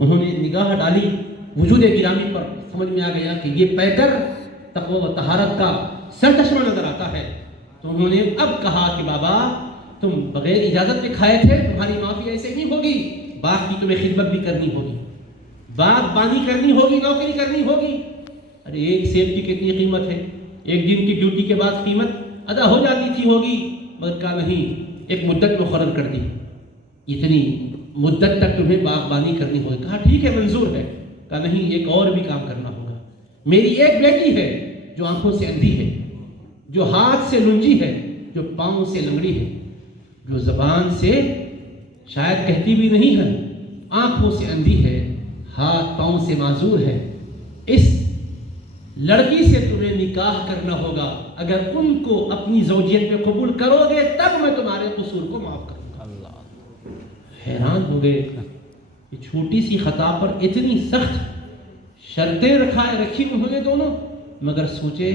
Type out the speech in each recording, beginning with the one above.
انہوں نے نگاہ ڈالی وجود گرامی پر، سمجھ میں آ گیا کہ یہ پیکر تقوی و طہارت کا سرچشمہ نظر آتا ہے۔ تو انہوں نے اب کہا کہ بابا تم بغیر اجازت کے کھائے تھے، تمہاری معافی ایسے نہیں ہوگی، باغ کی تمہیں خدمت بھی کرنی ہوگی، باغ بانی کرنی ہوگی، نوکری کرنی ہوگی۔ ارے ایک سیب کی کتنی قیمت ہے، ایک دن کی ڈیوٹی کے بعد قیمت ادا ہو جاتی تھی ہوگی، مگر کہا نہیں، ایک مدت مقرر کر دی، اتنی مدت تک تمہیں باغبانی کرنی ہوگی۔ کہا ٹھیک ہے، منظور ہے۔ کہا نہیں، ایک اور بھی کام کرنا ہوگا، میری ایک بیٹی ہے جو آنکھوں سے اندھی ہے، جو ہاتھ سے لنجی ہے، جو پاؤں سے لنگڑی ہے، جو زبان سے شاید کہتی بھی نہیں ہے، آنکھوں سے اندھی ہے، ہاتھ پاؤں سے معذور ہے، اس لڑکی سے تمہیں نکاح کرنا ہوگا، اگر ان کو اپنی زوجیت میں قبول کرو گے تب میں تمہارے قصور کو معاف کروں گا۔ اللہ حیران ہو گئے، یہ چھوٹی سی خطا پر اتنی سخت شرطیں رکھی انہوں نے دونوں، مگر سوچے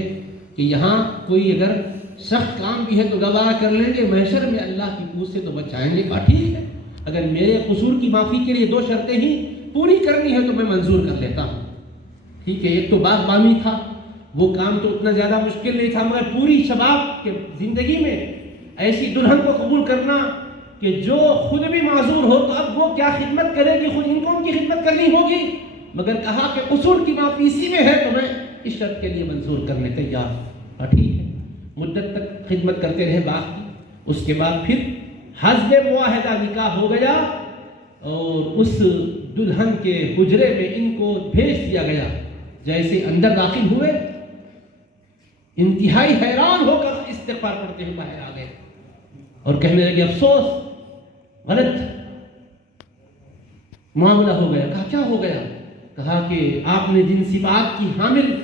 کہ یہاں کوئی اگر سخت کام بھی ہے تو گوارا کر لیں گے، محشر میں اللہ کی پوچھ سے تو بچائیں گے۔ کہا ٹھیک ہے، اگر میرے قصور کی معافی کے لیے 2 شرطیں ہی پوری کرنی ہے تو میں منظور کر لیتا ہوں۔ ٹھیک ہے، ایک تو باغبانی تھا، وہ کام تو اتنا زیادہ مشکل نہیں تھا، مگر پوری شباب کے زندگی میں ایسی دلہن کو قبول کرنا کہ جو خود بھی معذور ہو تو اب وہ کیا خدمت کرے گی، خود ان کو ان کی خدمت کرنی ہوگی، مگر کہا کہ قصور کی معافی اسی میں ہے تو میں اس شرط کے لیے منظور کرنے تیار ہوں۔ ٹھیک ہے، مدت تک خدمت کرتے رہے باغ کی، اس کے بعد پھر حسب معاہدہ نکاح ہو گیا، اور اس دلہن کے حجرے میں ان کو بھیج دیا گیا۔ جیسے اندر داخل ہوئے، انتہائی حیران ہو کر استغفار پڑھتے ہوئے باہر آ گئے اور کہنے لگے افسوس، غلط معاملہ ہو گیا۔ کہا کیا ہو گیا؟ کہا کہ آپ نے جن صفات کی حامل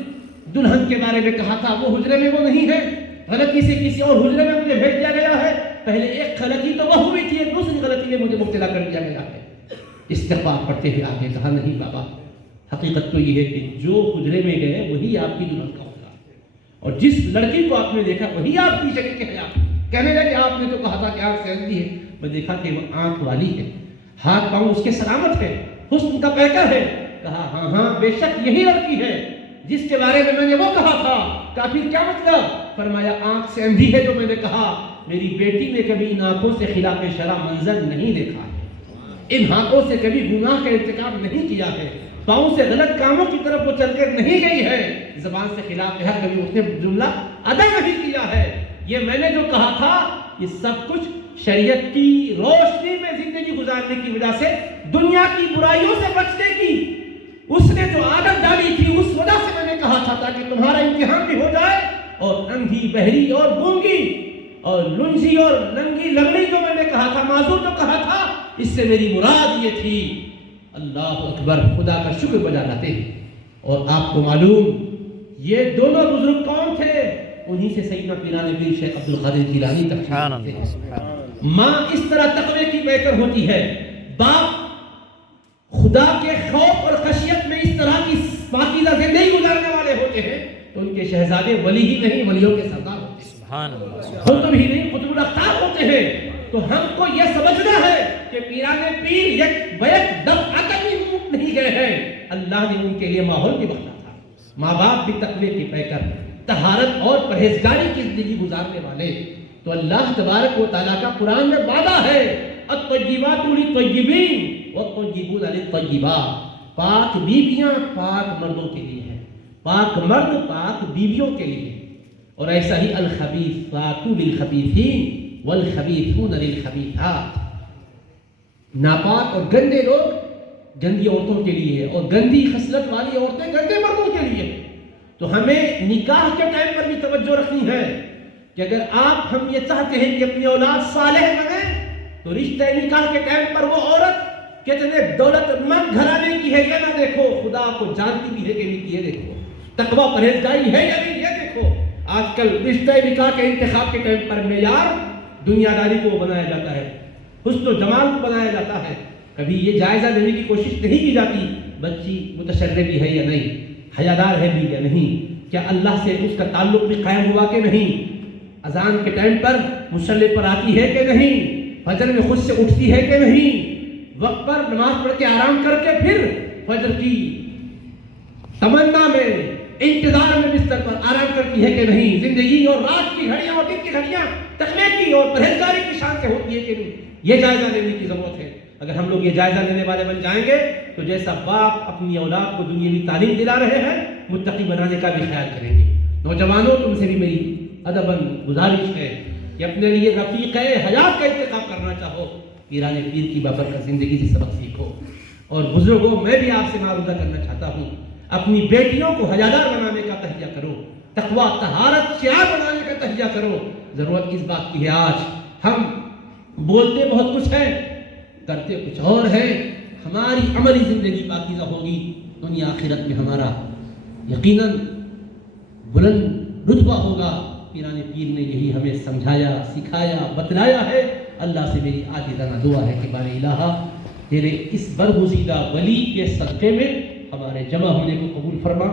دلہن کے بارے میں کہا تھا وہ حجرے میں وہ نہیں ہے، غلطی سے کسی اور حجرے میں مجھے بھیج دیا گیا ہے۔ پہلے ایک غلطی تو وہ ہوئی تھی، ایک دوسری غلطی میں مجھے مبتلا کر دیا گیا ہے۔ استغفار پڑھتے ہوئے آگے کہا نہیں بابا، حقیقت تو یہ ہے کہ جو حجرے میں گئے وہی آپ کی دلہن کا حجرا ہے، اور جس لڑکی کو آپ نے دیکھا وہی آپ کی شریک ہے۔ آپ کہنے لگے آپ نے تو کہا تھا کہ آنکھ سے اندھی ہے، میں دیکھا کہ وہ آنکھ والی ہے، ہاتھ پاؤں اس کے سلامت ہے، حسن کا پیکر ہے۔ کہا ہاں ہاں بے شک یہی لڑکی ہے جس کے بارے میں نے وہ کہا تھا۔ کہا پھر کیا مطلب؟ فرمایا آنکھ سے اندھی ہے جو میں نے کہا، میری بیٹی نے کبھی ان آنکھوں سے خلاف شرع منظر نہیں دیکھا ہے، ان ہاتھوں سے کبھی گناہ کا ارتکاب نہیں کیا ہے، پاؤں سے غلط کاموں کی طرف وہ چل کر نہیں گئی ہے، زبان سے خلاف حق کبھی اس نے جملہ ادا نہیں کیا ہے۔ یہ میں نے جو کہا تھا یہ سب کچھ شریعت کی روشنی میں زندگی گزارنے کی وجہ سے، دنیا کی برائیوں سے بچنے کی اس نے جو عادت ڈالی تھی اس وجہ سے میں نے کہا تھا، تاکہ تمہارا امتحان بھی ہو جائے، اور اندھی بہری اور گونگی اور لنجی اور ننگی لگڑی جو میں نے کہا تھا، معذور جو کہا تھا، اس سے میری مراد یہ تھی۔ اللہ اکبر، خدا کا شکر بجا لاتے ہیں۔ اور آپ کو معلوم یہ دونوں بزرگ کون تھے؟ انہی سے سیدنا پیران پیر شیخ عبد القادر جیلانی تک ہیں۔ ماں اس طرح تقوی کی پیکر ہوتی ہے، باپ خدا کے خوف اور خشیت میں اس طرح کی پاکیزہ زندگی گزارنے والے ہوتے ہیں، تو ان کے شہزادے ولی ہی نہیں ولیوں کے سردار ہوتے ہیں، قطب ہی نہیں قطب الاقطاب ہوتے ہیں۔ تو ہم کو یہ سمجھنا ہے کہ پیران پیر یک بیک دفعہ بھی نہیں گئے ہیں، اللہ نے ان کے لیے ماحول بھی بخشا تھا، ماں باپ بھی تقوی کی پیکر، طہارت اور پرہیزگاری کی زندگی گزارنے والے۔ تو اللہ تبارک و تعالیٰ کا قرآن میں وعدہ ہے، الطیبات للطیبین والطیبون للطیبات، پاک بیویاں پاک مردوں کے لیے ہیں، پاک مرد پاک بیویوں کے لیے، اور ایسا ہی الخبیثات للخبیثین والخبیثون للخبیثات، ناپاک اور گندے لوگ گندی عورتوں کے لیے، اور گندی خصلت والی عورتیں گندے مردوں کے لیے۔ تو ہمیں نکاح کے ٹائم پر بھی توجہ رکھنی ہے کہ اگر ہم یہ چاہتے ہیں کہ اپنی اولاد صالح بنے، تو رشتہ نکاح کے ٹائم پر وہ عورت کتنے دولت مند گھرانے کی ہے یہ نہ دیکھو، خدا کو جانتی بھی ہے کہ نہیں یہ دیکھو، تقوی پرہیزگاری ہے یا نہیں یہ دیکھو۔ آج کل رشتہ نکاح کے انتخاب کے ٹائم پر معیار دنیا داری کو بنایا جاتا ہے، حسن و جمال کو بنایا جاتا ہے، کبھی یہ جائزہ لینے کی کوشش نہیں کی جاتی بچی متشرع بھی ہے یا نہیں، حیادار ہے بھی یا نہیں، کیا اللہ سے اس کا تعلق بھی قائم ہوا کہ نہیں، اذان کے ٹائم پر مصلی پر آتی ہے کہ نہیں، فجر میں خود سے اٹھتی ہے کہ نہیں، وقت پر نماز پڑھ کے آرام کر کے پھر فجر کی تمنا میں انتظار میں بستر پر آرام کرتی ہے کہ نہیں؟ زندگی اور رات کی گھڑیاں اور دن کی گھڑیاں تقوی کی اور پرہیزگاری کی شان سے ہوتی ہے کہ نہیں؟ یہ جائزہ لینے کی ضرورت ہے۔ اگر ہم لوگ یہ جائزہ لینے والے بن جائیں گے تو جیسا باپ اپنی اولاد کو دنیاوی تعلیم دلا رہے ہیں، متقی بنانے کا بھی خیال کریں گے۔ نوجوانوں، تم سے بھی میری ادباً گزارش ہے کہ اپنے لیے رفیق حیات کا انتخاب کرنا چاہو، پیران پیر کی بابرکت زندگی سے سبق سیکھو۔ اور بزرگوں، میں بھی آپ سے معروضہ کرنا چاہتا ہوں، اپنی بیٹیوں کو حیادار بنانے کا تہیہ کرو، تقویٰ طہارت شعار بنانے کا تہیہ کرو۔ ضرورت اس بات کی ہے آج ہم بولتے بہت کچھ ہے، کرتے کچھ اور ہے۔ ہماری عملی زندگی پاکیزہ ہوگی، دنیا آخرت میں ہمارا یقیناً بلند رتبہ ہوگا۔ پیران پیر نے یہی ہمیں سمجھایا، سکھایا، بتلایا ہے۔ اللہ سے میری عاجزانہ دعا ہے کہ بار الہ تیرے اس برگزیدہ ولی کے صدقے میں ہمارے جمع ہونے کو قبول فرما۔